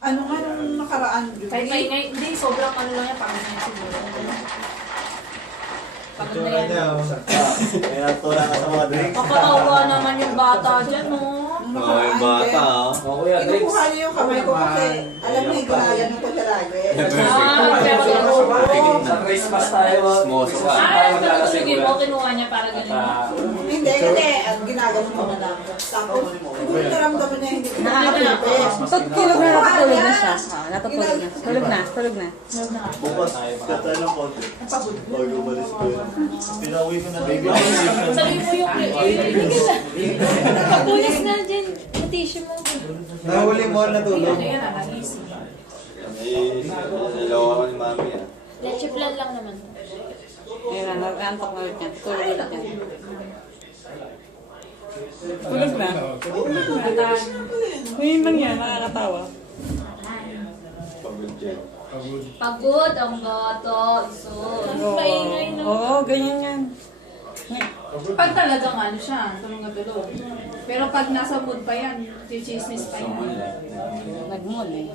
Ano nga nung nakaraan, Judy? Kahit maingay, hindi, sobrang ano lang yan, pangingay siguro. Pagod na yan. Kaya tura ka sa mga drinks. Kakatawa naman yung bata dyan, no? Nung Oo, yung bata, oh. Oh, kuya, drinks. Kinukuha niya yung kamay ko kasi alam niya, ginagano ko siya lagi. Sa Christmas tayo. Christmas tayo maglalasing, Sige kuya. mo, kinuha niya para ganun. Hindi, kasi ginagano ko na lang. Tapos, kung naramdaman niya, hindi ko Nakakapit. Tulog na, natutulog na siya. Natutulog na. Tulog na, tulog na. Bukas, kata ng konti. Bago umalis ko yun. Pinauwi ko na baby. Sabi mo yung pagbulis na dyan, yung tissue mo. Nahuli mo na tulog. Ano yan, nag-easy. Nalawa ko ni mami ah. Leche plan lang naman. Ayun na, nag-antok na ulit yan. Tulog ulit yan. Tulog na. Ngayon lang yan, nakakatawa. Pagod dyan. Pagod ang gato, iso. Paingay no? Oo, ganyan yan. Pag talagang ano siya, tulong na tulong. Pero pag nasa mood pa yan, chichismis pa yan. Nag-mood eh.